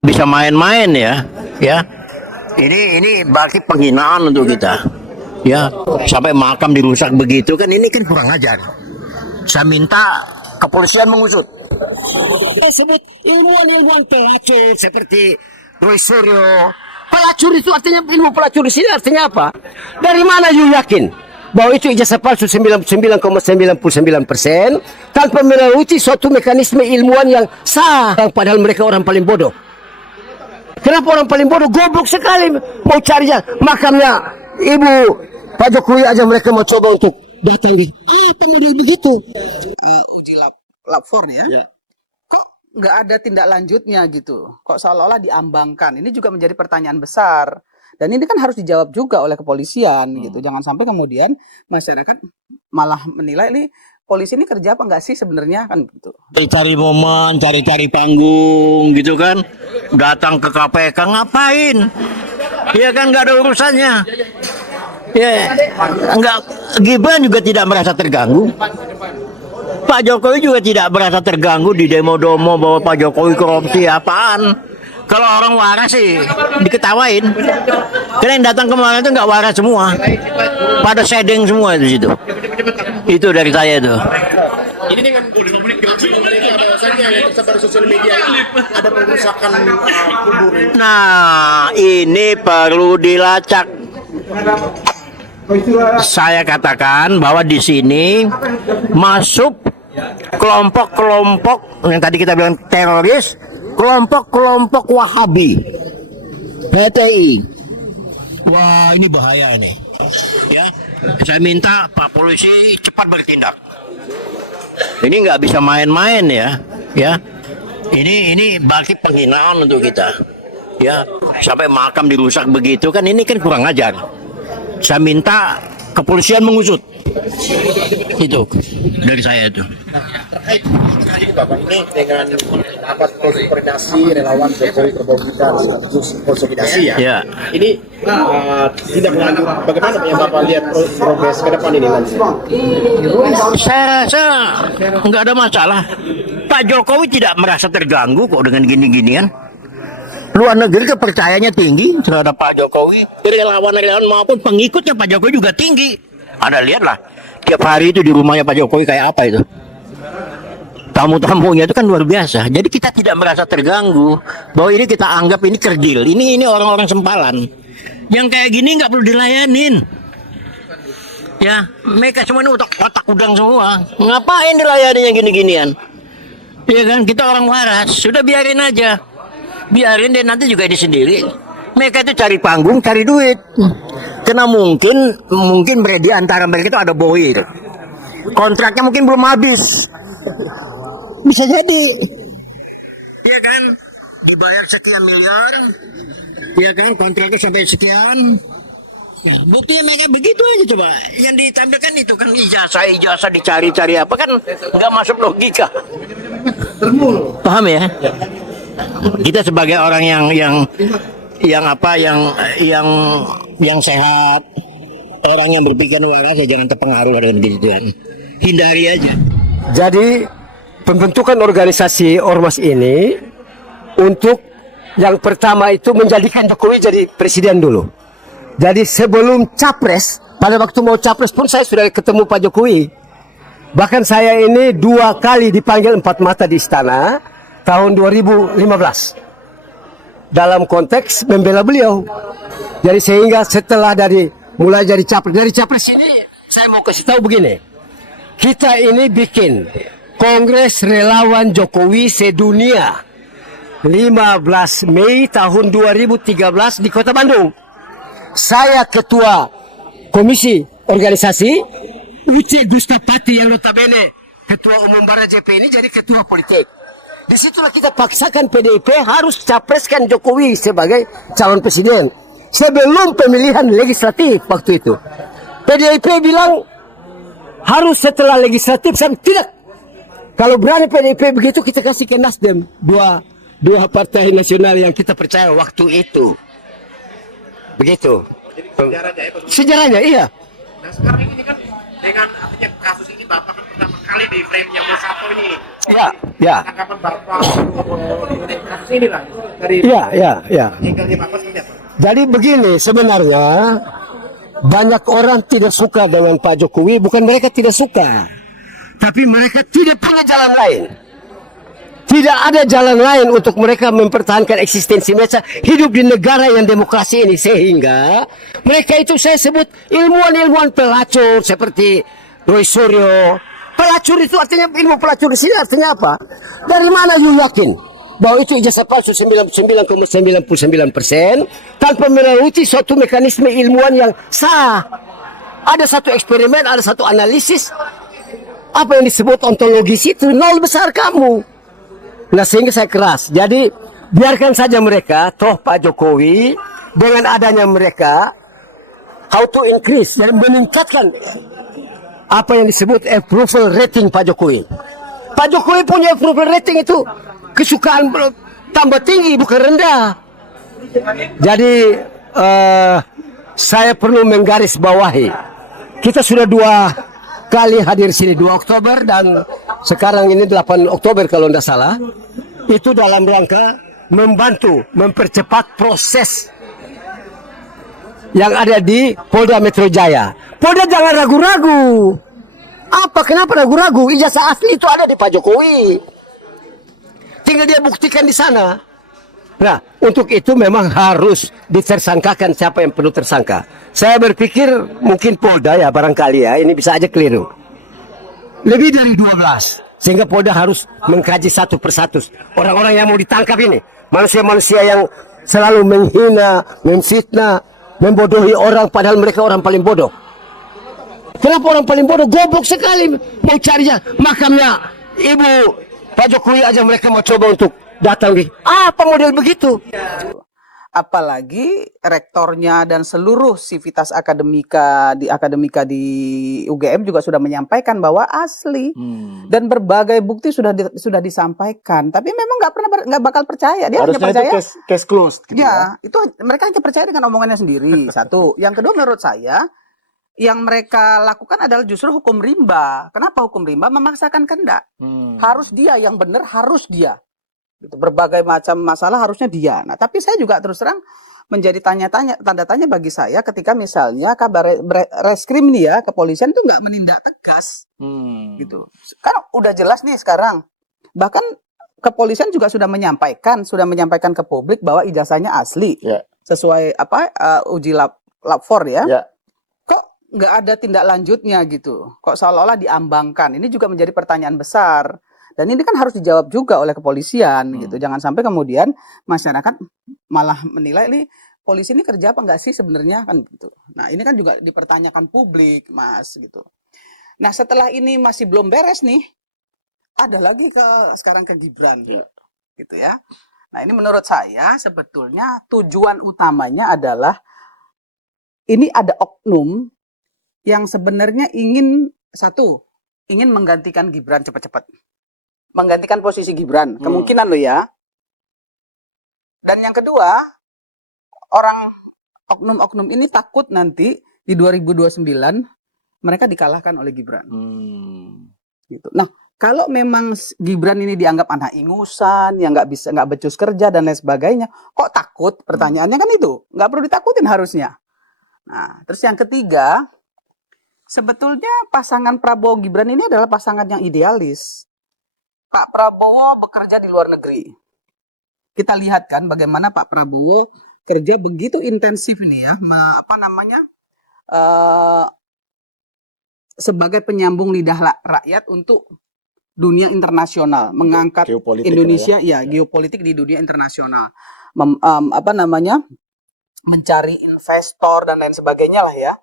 Bisa main-main ya. Ini berarti penghinaan untuk kita. Ya, sampai makam dirusak begitu kan, ini kan kurang ajar. Saya minta kepolisian mengusut. Saya sebut ilmuwan-ilmuwan pelacur seperti Roy Suryo. Pelacur itu artinya, ilmu pelacur di sini artinya apa? Dari mana you yakin bahwa itu ijazah palsu 99,99% tanpa melalui suatu mekanisme ilmuwan yang sah, padahal mereka orang paling bodoh. Kenapa orang paling bodoh? Goblok sekali mau cari makamnya Ibu Pak Jokowi aja mereka mau coba untuk datang di apa model begitu. Uji lab 4 ya. Kok nggak ada tindak lanjutnya gitu? Kok seolah-olah diambangkan? Ini juga menjadi pertanyaan besar. Dan ini kan harus dijawab juga oleh kepolisian gitu. Jangan sampai kemudian masyarakat malah menilai ini polisi ini kerja apa enggak sih sebenarnya kan gitu. Cari momen, cari panggung gitu kan. Datang ke KPK ngapain? Ya kan nggak ada urusannya. Ya, enggak, Gibran juga tidak merasa terganggu. Pak Jokowi juga tidak merasa terganggu di demo-demo bahwa Pak Jokowi korupsi apaan. Kalau orang waras sih diketawain. Karena yang datang kemarin itu nggak waras semua, pada sedeng semua itu situ. Itu dari saya itu. Ini dengan publik bahwasannya yang tersebar di sosial media ini ada perusakan kubur. Nah, ini perlu dilacak. Saya katakan bahwa di sini masuk kelompok-kelompok yang tadi kita bilang teroris, kelompok-kelompok Wahabi, PTI. Wah, ini bahaya nih. Ya, saya minta Pak Polisi cepat bertindak. Ini nggak bisa main-main ya. Ini berarti penghinaan untuk kita. Ya, sampai makam dirusak begitu kan, ini kan kurang ajar. Saya minta kepolisian mengusut. Itu dari saya itu. Terkait Bapak ini dengan rapat koordinasi relawan Jokowi Prabowo Gibran sekaligus konsolidasi Ya. Ini tidak berlanjut. Bagaimana yang Bapak lihat progres ke depan ini nanti? Saya rasa nggak ada masalah. Pak Jokowi tidak merasa terganggu kok dengan gini-ginian. Luar negeri kepercayaannya tinggi terhadap Pak Jokowi. Relawan-relawan maupun pengikutnya Pak Jokowi juga tinggi. Anda lihatlah, tiap hari itu di rumahnya Pak Jokowi kayak apa itu. Tamu-tamunya itu kan luar biasa. Jadi kita tidak merasa terganggu bahwa ini kita anggap ini kerdil. Ini orang-orang sempalan. Yang kayak gini nggak perlu dilayanin. Ya, mereka semua ini otak udang semua. Ngapain dilayani yang gini-ginian? Ya kan, kita orang waras. Sudah biarin aja. Biarin deh, nanti juga ini sendiri. Mereka itu cari panggung, cari duit. Karena mungkin di antara mereka itu ada bohir. Kontraknya mungkin belum habis. Bisa jadi. Iya kan? Dibayar sekian miliar. Iya kan? Kontraknya sampai sekian. Ya, buktinya mereka begitu aja coba. Yang ditampilkan itu kan ijazah dicari-cari apa kan nggak masuk logika. Paham ya? Kita sebagai orang yang sehat, orang yang berpikir waras ya jangan terpengaruh dengan gituan. Hindari aja. Jadi pembentukan organisasi ormas ini untuk yang pertama itu menjadikan Jokowi jadi presiden dulu. Jadi sebelum capres, pada waktu mau capres pun saya sudah ketemu Pak Jokowi. Bahkan saya ini 2 kali dipanggil 4 mata di istana tahun 2015 dalam konteks membela beliau. Jadi sehingga setelah mulai dari capres ini saya mau kasih tahu begini. Kita ini bikin Kongres Relawan Jokowi Sedunia 15 Mei tahun 2013 di Kota Bandung. Saya ketua komisi organisasi, Uce Gustapati yang notabene ketua umum Barat JP ini jadi ketua politik. Disitulah kita paksakan PDIP harus capreskan Jokowi sebagai calon presiden sebelum pemilihan legislatif waktu itu. PDIP bilang harus setelah legislatif. Saya tidak. Kalau berani PDIP begitu kita kasih ke Nasdem, dua partai nasional yang kita percaya waktu itu. Begitu. Sejarahnya iya. Nah sekarang ini kan dengan artinya kasus ini Bapak kan pertama sekali di frame yang satu ini. Ya, ya, Tanggapan Bapak kasus ini lah dari ya, ya, ya. angle-nya Bapak seperti apa? Jadi begini sebenarnya, banyak orang tidak suka dengan Pak Jokowi, bukan mereka tidak suka, tapi mereka tidak punya jalan lain. Tidak ada jalan lain untuk mereka mempertahankan eksistensi mereka hidup di negara yang demokrasi ini, sehingga mereka itu saya sebut ilmuwan-ilmuwan pelacur seperti Roy Suryo. Pelacur itu artinya, ilmu pelacur di sini artinya apa? Dari mana you yakin bahwa itu ijazah palsu 99,99% tanpa melalui suatu mekanisme ilmuwan yang sah? Ada satu eksperimen, ada satu analisis, apa yang disebut ontologis itu nol besar kamu. Nah, sehingga saya keras. Jadi biarkan saja mereka, toh Pak Jokowi dengan adanya mereka how to increase dan meningkatkan apa yang disebut approval rating Pak Jokowi. Pak Jokowi punya approval rating itu kesukaan tambah tinggi bukan rendah. Jadi saya perlu menggaris bawahi. Kita sudah 2 kali hadir sini, 2 Oktober dan sekarang ini 8 Oktober kalau tidak salah. Itu dalam rangka membantu mempercepat proses yang ada di Polda Metro Jaya. Polda jangan ragu-ragu. Apa? Kenapa ragu-ragu? Ijazah asli itu ada di Pak Jokowi. Tinggal dia buktikan di sana. Nah, untuk itu memang harus ditersangkakan siapa yang perlu tersangka. Saya berpikir mungkin Polda ya barangkali ya, ini bisa aja keliru. Lebih dari 12. Sehingga Polda harus mengkaji satu persatu orang-orang yang mau ditangkap ini. Manusia-manusia yang selalu menghina, memfitnah, membodohi orang padahal mereka orang paling bodoh. Kenapa orang paling bodoh? Goblok sekali mau carinya makamnya Ibu Pak Jokowi aja mereka mau coba untuk datang. Apa model begitu? Apalagi rektornya dan seluruh sivitas akademika di UGM juga sudah menyampaikan bahwa asli dan berbagai bukti sudah disampaikan. Tapi memang nggak bakal percaya. Dia hanya percaya case closed. Gitu ya, itu mereka hanya percaya dengan omongannya sendiri. Satu, yang kedua menurut saya yang mereka lakukan adalah justru hukum rimba. Kenapa hukum rimba? Memaksakan kehendak. Harus dia yang benar, harus dia. Gitu. Berbagai macam masalah harusnya dia. Nah, tapi saya juga terus terang menjadi tanda tanya bagi saya ketika misalnya kabar reskrim nih ya, kepolisian itu nggak menindak tegas, gitu. Kan udah jelas nih sekarang. Bahkan kepolisian juga sudah menyampaikan ke publik bahwa ijazahnya asli, sesuai uji lab 4 ya. Kok nggak ada tindak lanjutnya gitu? Kok seolah-olah diambangkan? Ini juga menjadi pertanyaan besar. Dan ini kan harus dijawab juga oleh kepolisian gitu. Jangan sampai kemudian masyarakat malah menilai nih polisi ini kerja apa enggak sih sebenarnya kan gitu. Nah, ini kan juga dipertanyakan publik, Mas gitu. Nah, setelah ini masih belum beres nih, ada lagi sekarang ke Gibran gitu ya. Nah, ini menurut saya sebetulnya tujuan utamanya adalah ini ada oknum yang sebenarnya ingin menggantikan Gibran cepat-cepat. Menggantikan posisi Gibran, kemungkinan lo ya. Dan yang kedua, orang oknum-oknum ini takut nanti di 2029 mereka dikalahkan oleh Gibran. Gitu. Nah, kalau memang Gibran ini dianggap anak ingusan, yang nggak becus kerja dan lain sebagainya, kok takut? Pertanyaannya kan itu, nggak perlu ditakutin harusnya. Nah, terus yang ketiga, sebetulnya pasangan Prabowo Gibran ini adalah pasangan yang idealis. Pak Prabowo bekerja di luar negeri. Kita lihat kan bagaimana Pak Prabowo kerja begitu intensif ini ya, sebagai penyambung lidah rakyat untuk dunia internasional, mengangkat geopolitik Indonesia geopolitik di dunia internasional, mencari investor dan lain sebagainya lah ya.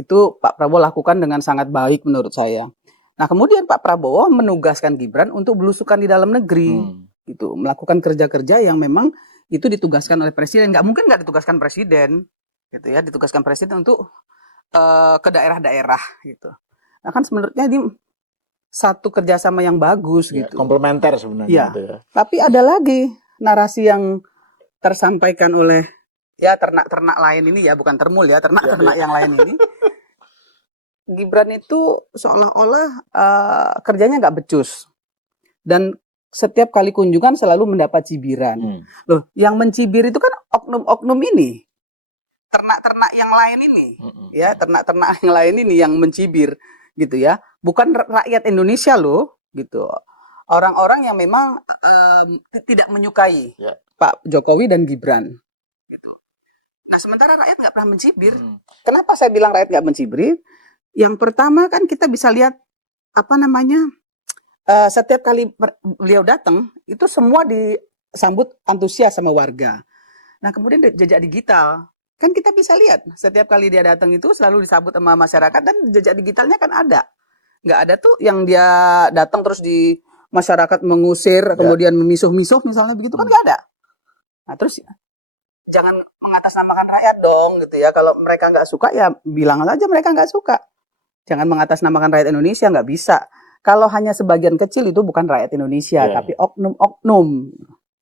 Itu Pak Prabowo lakukan dengan sangat baik menurut saya. Nah, kemudian Pak Prabowo menugaskan Gibran untuk belusukan di dalam negeri, gitu, melakukan kerja-kerja yang memang itu ditugaskan oleh presiden. Nggak mungkin nggak ditugaskan presiden, gitu ya, ditugaskan presiden untuk ke daerah-daerah, gitu. Nah, kan sebenarnya ini satu kerjasama yang bagus, gitu. Komplementer sebenarnya. Ya. Gitu ya. Tapi ada lagi narasi yang tersampaikan oleh ternak-ternak lain ini ya, bukan termul ya, ternak-ternak yang lain ini. Gibran itu seolah-olah kerjanya nggak becus dan setiap kali kunjungan selalu mendapat cibiran. Loh, yang mencibir itu kan oknum-oknum ini, ternak-ternak yang lain ini, ya ternak-ternak yang lain ini yang mencibir, gitu ya. Bukan rakyat Indonesia loh, gitu. Orang-orang yang memang tidak menyukai Pak Jokowi dan Gibran, gitu. Nah, sementara rakyat nggak pernah mencibir. Kenapa saya bilang rakyat nggak mencibir? Yang pertama kan kita bisa lihat setiap kali beliau datang itu semua disambut antusias sama warga. Nah, kemudian jejak digital kan kita bisa lihat setiap kali dia datang itu selalu disambut sama masyarakat dan jejak digitalnya kan ada. Nggak ada tuh yang dia datang terus di masyarakat mengusir kemudian memisuh-misuh misalnya begitu kan nggak ada. Nah, terus jangan mengatasnamakan rakyat dong gitu ya. Kalau mereka nggak suka ya bilang aja mereka nggak suka. Jangan mengatasnamakan rakyat Indonesia, nggak bisa. Kalau hanya sebagian kecil itu bukan rakyat Indonesia, tapi oknum-oknum.